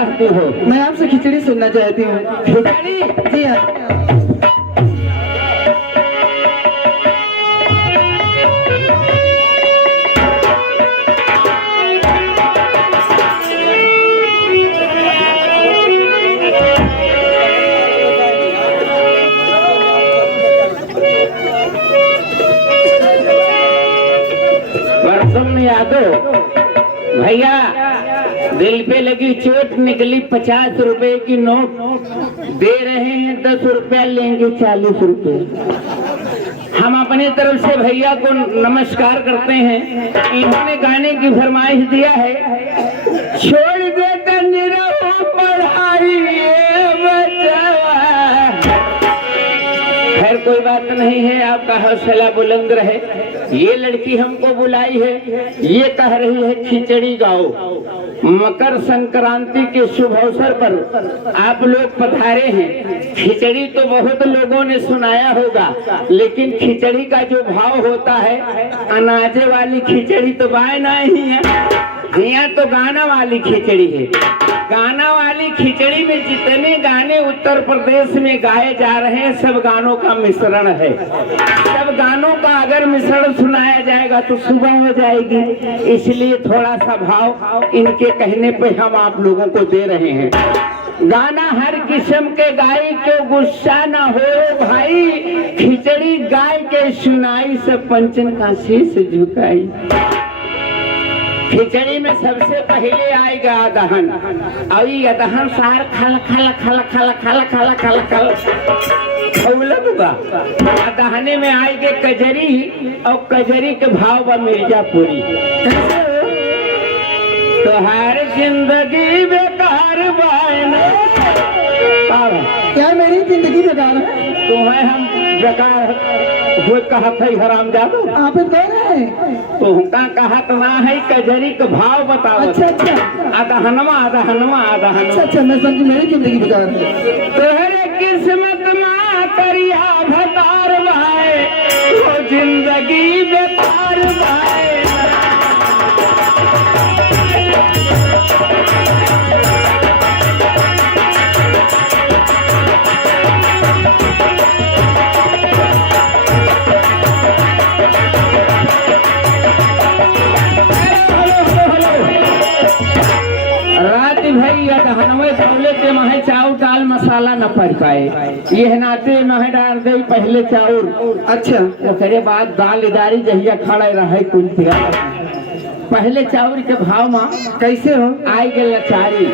चाहती हो? मैं आपसे खिचड़ी सुनना चाहती हूँ। खिचड़ी? जी हाँ। तुम यादो भैया, दिल पे लगी चोट, निकली 50 रुपए की नोट, दे रहे हैं 10 रुपया, लेंगे 40 रुपए। हम अपनी तरफ से भैया को नमस्कार करते हैं। इन्होंने गाने की फरमाइश दिया है, छोड़ देते निरहु पढ़ाई बचावा। खैर कोई बात नहीं है, आपका हौसला बुलंद रहे। ये लड़की हमको बुलाई है, ये कह रही है खिचड़ी गाओ। मकर संक्रांति के शुभ अवसर पर आप लोग पधारे हैं। खिचड़ी तो बहुत लोगों ने सुनाया होगा, लेकिन खिचड़ी का जो भाव होता है, अनाजे वाली खिचड़ी तो बायना ही है, यहाँ तो गाना वाली खिचड़ी है। गाना वाली खिचड़ी में जितने गाने उत्तर प्रदेश में गाए जा रहे हैं, सब गानों का मिश्रण है। सब गानों का अगर मिश्रण सुनाया जाएगा तो सुबह हो जाएगी, इसलिए थोड़ा सा भाव इनके कहने पे हम आप लोगों को दे रहे हैं। गाना हर किस्म के गाय क्यों गुस्सा ना हो भाई, खिचड़ी गाय के सुनाई, सब पंचन का शीश झुकाई। खिचड़ी में सबसे पहले आएगा अदहन, और ये अदहन सार खल खल खल खल खल खल खल खल खौलबा। अदहने में आएंगे कजरी, और कजरी के भाव बा मिर्जापुरी। तोहार जिंदगी बेकार बायना। क्या मेरी जिंदगी बेकार है? तुम्हें हम बेकार हुए कहत है हरामजादो। आप कौन है? तो हुका कहत ना है, कजरी के भाव बताओ। अच्छा अच्छा, अदहनमा अदहनमा अदहन। अच्छा अच्छा, मैं समझी मेरी जिंदगी बेकार है। तोहरे किस्मत में करिया भतार भाई, वो जिंदगी बेकार भाई। भैया दहनवे तौले के महे चाउर दाल मसाला न पड़ पाए, ये नाते महे डाल दे पहले चाउर। अच्छा, उसके बाद दाल इदारी जहिया खड़े रहे कुल पहले चाउर के भाव में कैसे हो? आई के लचारी।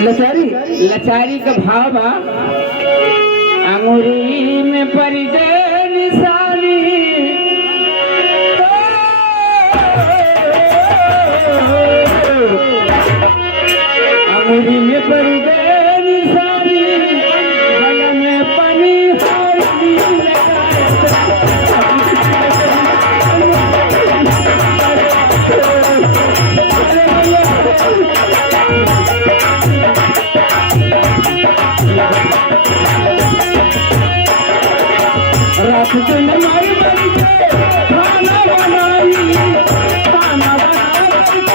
लचारी? लचारी के भाव बा, अंगूरी में पड़ी दे निशानी, अंगूरी में पड़ी दे निशानी, गले में पानी हल्दी रात दिन मारी बनी के खाना बनाई, खाना बना के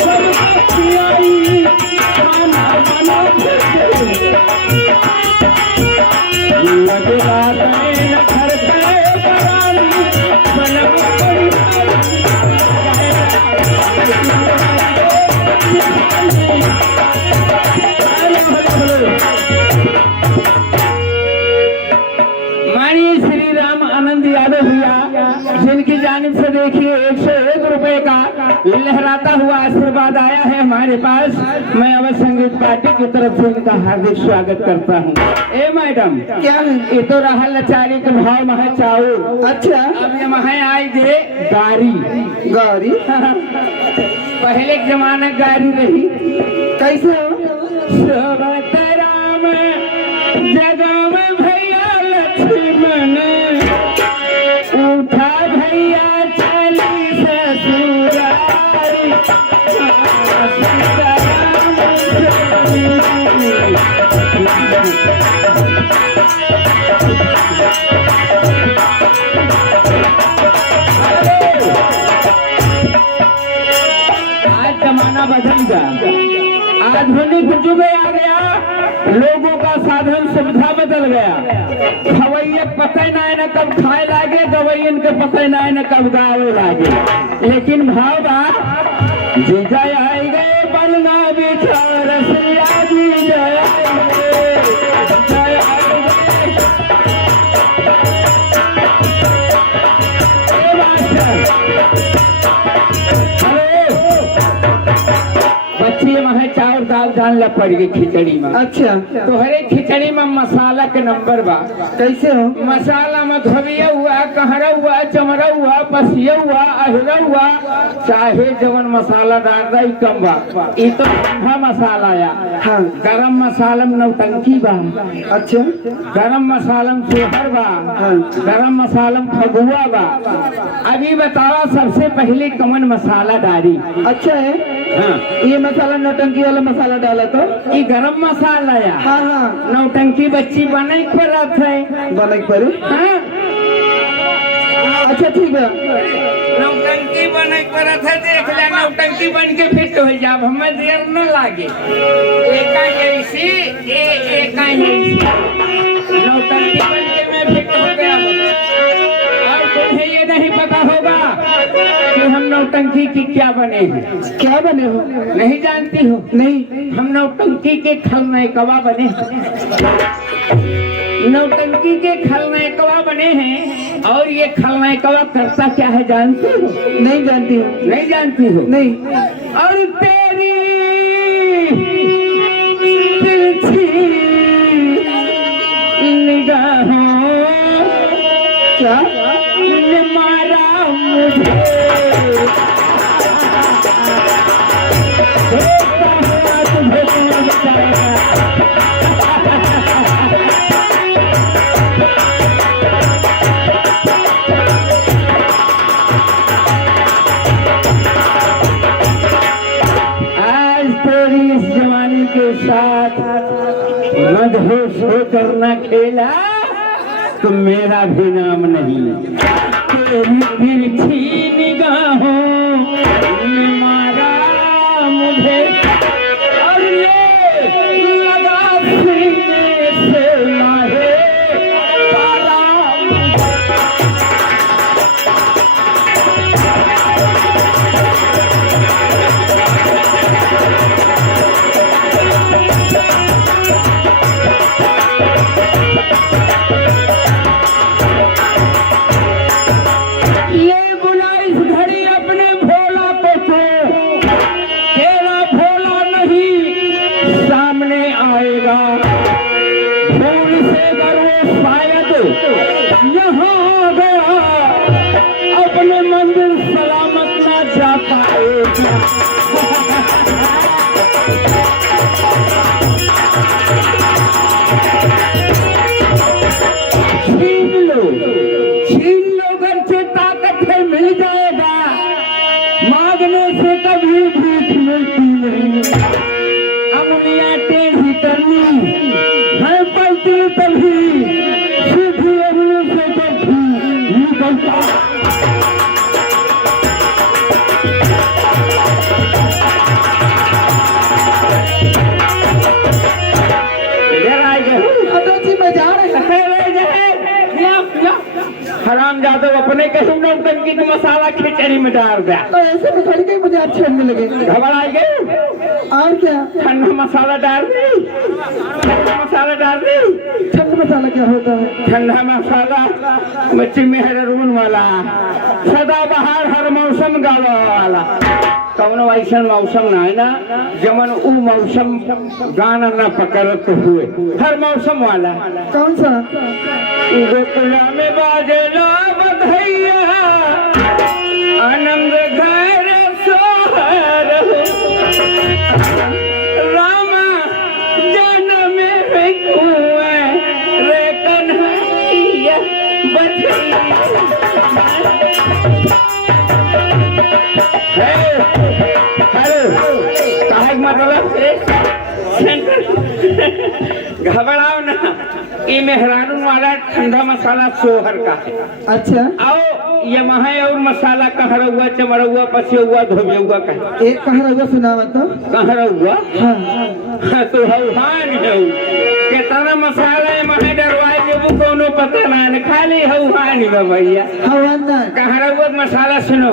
सब आई, खाना बना के लगे रात में घर पे बरानी बलब पड़ी। माननीय श्री राम आनंद यादव भैया, जिनकी जानिब से देखिए 101 रुपए का लहराता हुआ आशीर्वाद आया है हमारे पास। मैं अवध संगीत पार्टी की तरफ से इनका हार्दिक स्वागत करता हूँ। ए मैडम, क्या है? ये तो रहा लचारी के भाव महा चाउर। अच्छा, अब ये महा आएंगे गारी। गारी? पहले के जमाने गारी रही। कैसे हो? राम जगह में भैया लक्ष्मण, उठा भैया चली ससुरारी। आज जमाना बदल गया, आधुनिक युग आ गया, लोगों का साधन सुविधा बदल गया। खवैया पता न कब खाए लागे, गवैयन के पता न कब गावे लागे। लेकिन भाव बा जीजा आई गए बनना बिचार सिया जीजा आई गए, जय आई गए। ए मास्टर बच्ची वहाँ चावल दाल डाल ला पड़ गई खिचड़ी में। अच्छा तो हरे खिचड़ी में मसाला के नंबर बा। कैसे हो? मसाला में धोबिया हुआ, कहरा हुआ, चमड़ा हुआ, पसिया हुआ, अहरा हुआ, चाहे जवन मसाला डाल रही कम बा। ये तो ठंडा मसाला आया। हाँ। गरम मसाला में नौटंकी बा। अच्छा गरम मसाला में सोहर बा। हाँ। गरम मसाला में फगुआ बा। अभी बतावा सबसे पहले कौन मसाला डाली? अच्छा है। हाँ। ये मसाला नौटंकी वाला मसाला डाला तो ये गरम मसाला है। हाँ हाँ नौटंकी बच्ची बने पड़त है। बने पड़े। हाँ? अच्छा ठीक है। नौटंकी बने पड़त है, देख ले नौटंकी बन के फिट हो जाब, हमें देर न लागे। एका जैसी एका जैसी नौटंकी बन के मैं फिट हो गया हूँ। और तुम्हें ये नहीं पता होगा कि हम नौटंकी की क्या बने हैं। क्या बने हो? नहीं जानती हो? नहीं। हम नौटंकी के खलनायकवा बने। नौटंकी के खलनायकवा बने हैं। और ये खलनायकवा करता क्या है जानती हो? नहीं जानती हो। नहीं जानती हो? नहीं। और तेरी तिरछी निगाहों क्या ने मारा मुझे, आज तेरी इस जवानी के साथ मदहोश होकर न खेला तो मेरा भी नाम नहीं। तेरी तिरछी निगाहों ने मारा मुझे और ये लगा सीने से मारे पारा मुझे। ये बुला इस घड़ी अपने भोला को तो, तेरा भोला नहीं सामने आएगा। भूल से अगर वो शायद यहाँ आ गया, अपने मंदिर सलामत ना जा पाएगा। छीन लो घर से ताकत है मिल जाएगा, मांगने से कभी भूख मिलती नहीं। अंगुलियां टेढ़ी करनी है पलती तभी, सीधी अंगुली से कभी निकलता। हराम जादव अपने कहीं नौटंकी का मसाला खिचड़ी में डाल दिया। तो ऐसे में खड़ी गई मुझे अच्छे लगने लगे। घबरा गए। और क्या? ठंडा मसाला डाल दी। ठंडा मसाला डाल दी। ठंडा मसाला क्या होता है? ठंडा मसाला बच्चे मेहरून वाला, सदाबहार हर मौसम गावा वाला। कौनो ऐसा मौसम ना है ना जमन उ मौसम गाना न पकड़त हुए, हर मौसम वाला। कौन सा? गोकुला में बाजला बधैया, आनंद घर सोहर राम जन्म में कुएं रे कन्हैया बधैया। मतलब घबराओ ना, ये मेहरानू वाला ठंडा मसाला सोहर का है। अच्छा आओ ये महा और मसाला कहरौआ चमरौआ पसियौआ धोबियौआ का है। एक कहा रहुआ सुनावा तो। कहरौआ हाँ हाँ, तो हौहान है कितना मसाला है महा डरवाई जेबू कोनो पता ना है, खाली हौहान है भैया। हवा ना कहरौआ मसाला सुनो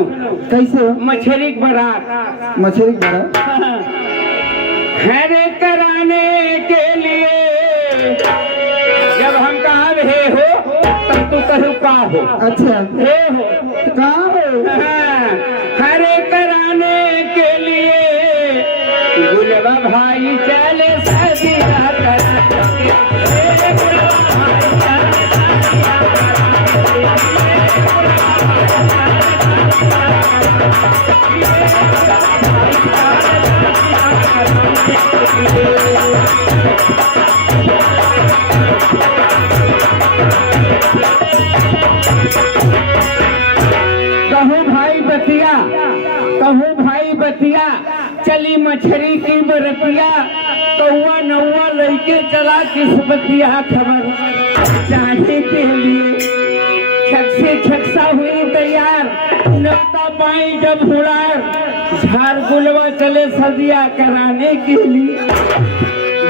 कैसे हो? मछली के बारात मछली बड़ा हरे कराने के लिए जब हम कहा हे हो तब तू कहू का हो। अच्छा हे हो कहाँ हो? हाँ, हरे कराने के लिए गुलवा भाई चले सदिया कराने के लिए। गुलवा भाई चले सदिया कहूँ भाई बतिया चली मछली की बरतिया कौआ नौआ लइके चला किस्मतिया खबर चाहे के लिए छक से छकसा हुई तैयार नौता पाई जब हुड़ार झार गुलवा चले सदिया कराने के लिए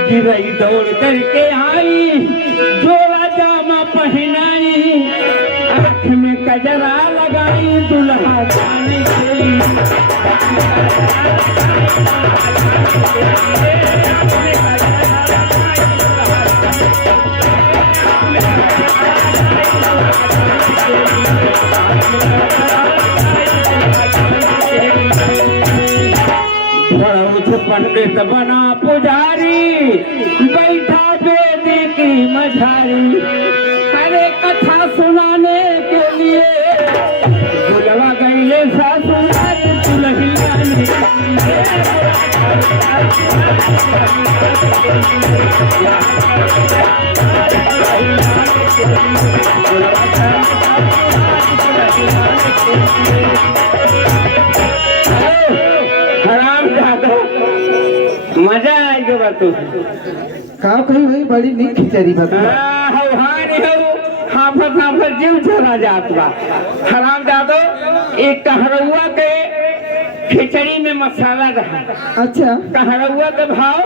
गिरई दौड़ करके आई जोड़ा जामा पहनाई आँख में कजरा लगाई दुल्हा जाने के लिए। पंडित बना पुजारी बैठा बेदी की मझारी अरे कथा सुनाने के लिए बुलवा गईले सासुराल दुल्हिया ने। हराम जादो मजा आएगा बातों का कही भाई बड़ी नीक खिचड़ी बता। हाफत हाफत जीव चला जात बा। हराम जादो एक कहरौआ के खिचड़ी में मसाला रहा। अच्छा कहरौआ के भाव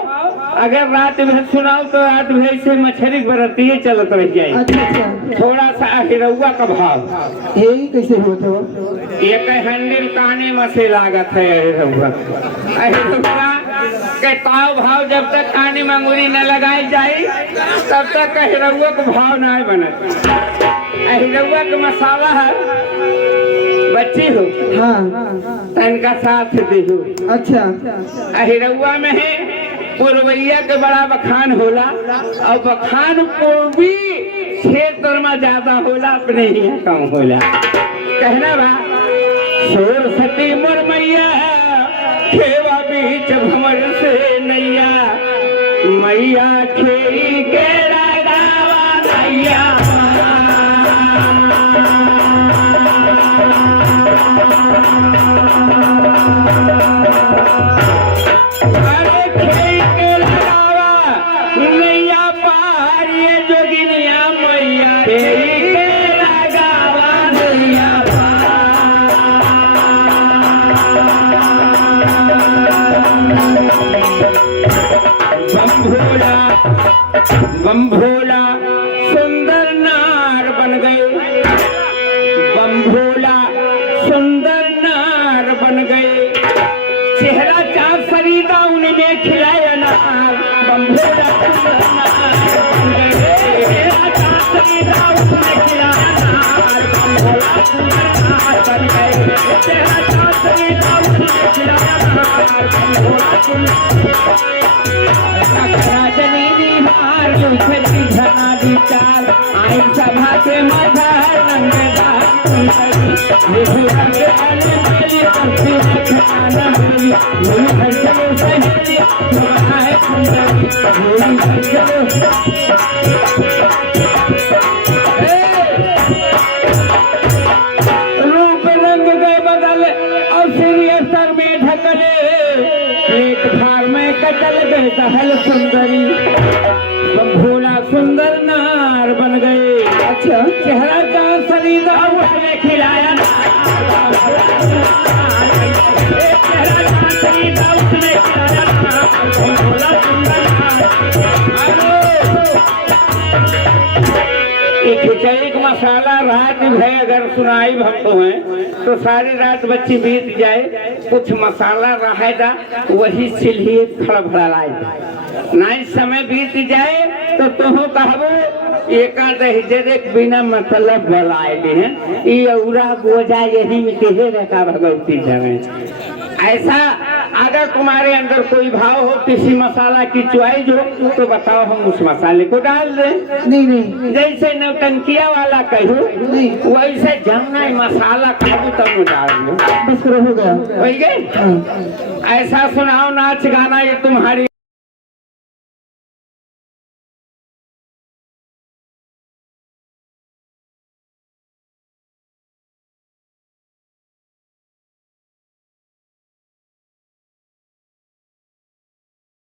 अगर रात में सुनाओ तो रात में से मछली बरती चलत रह जाए। अच्छा अच्छा थोड़ा सा हिरौआ का भाव यही कैसे होता हो? एक हंडिल काने में से लागत है हिरौआ तो के ताव भाव जब तक कानी मंगूरी न लगाई जाए तब तक हिरौआ का भाव न बने। हिरौआ का मसाला है बच्ची हो हाँ तनका साथ दे हो। अच्छा हिरौआ में है पूर्वैया के बड़ा बखान होला और बखान पूर्वी क्षेत्र में ज्यादा होला अपने ही कम होला। कहना बा सरस्वती मोर मैया खेवा बीच भंवर से नैया मैया खेई के लगावा नैया अरे खेई के लगावा नैया पार ये जोगिनिया मैया खेई के लगावा नैया बम्भोला सुंदर नार बन गए। बम्भोला सुंदर नार बन गए। चेहरा चाँद सरीदा उनमें खिलाया नार। बम्भोला सुंदर नार बन गए। चेहरा चाँद सरीदा उनमें खिलाया नार। बम्भोला सुंदर नार बन गए। चेहरा चाँद सरीदा उनमें खिलाया नार। बम्भोला सुंदर विचार आई सभा के मधा रंगदार रूप रंग गए बदल और सीरियस सर में ढकले प्लेटफार्म में कटल गए दहल सुंदरी। बम्भोला सुंदर नार अच्छा चेहरा का सरीदा उसने खिलाया ना, चेहरा का सरीदा उसने खिलाया ना, बोला सुंदर ये खिचड़ी का मसाला रात भर अगर सुनाई भक्त हैं तो सारी रात बच्ची बीत जाए, कुछ मसाला रहेगा वही सिलही खड़बड़ाए ना, इस समय बीत जाए तो तुम कहबो एक बिना मतलब बलाए हैं ये औरा गोजा यही में कहे रखा भगवती जगह। ऐसा अगर तुम्हारे अंदर कोई भाव हो किसी मसाला की चॉइस हो तो बताओ, हम उस मसाले को डाल दें। नहीं नहीं जैसे नौटंकिया वाला कहूँ नहीं वैसे जमना मसाला खाबू तब डाल दो, बस करो हो गया। हो गए। हाँ। ऐसा सुनाओ नाच गाना ये तुम्हारी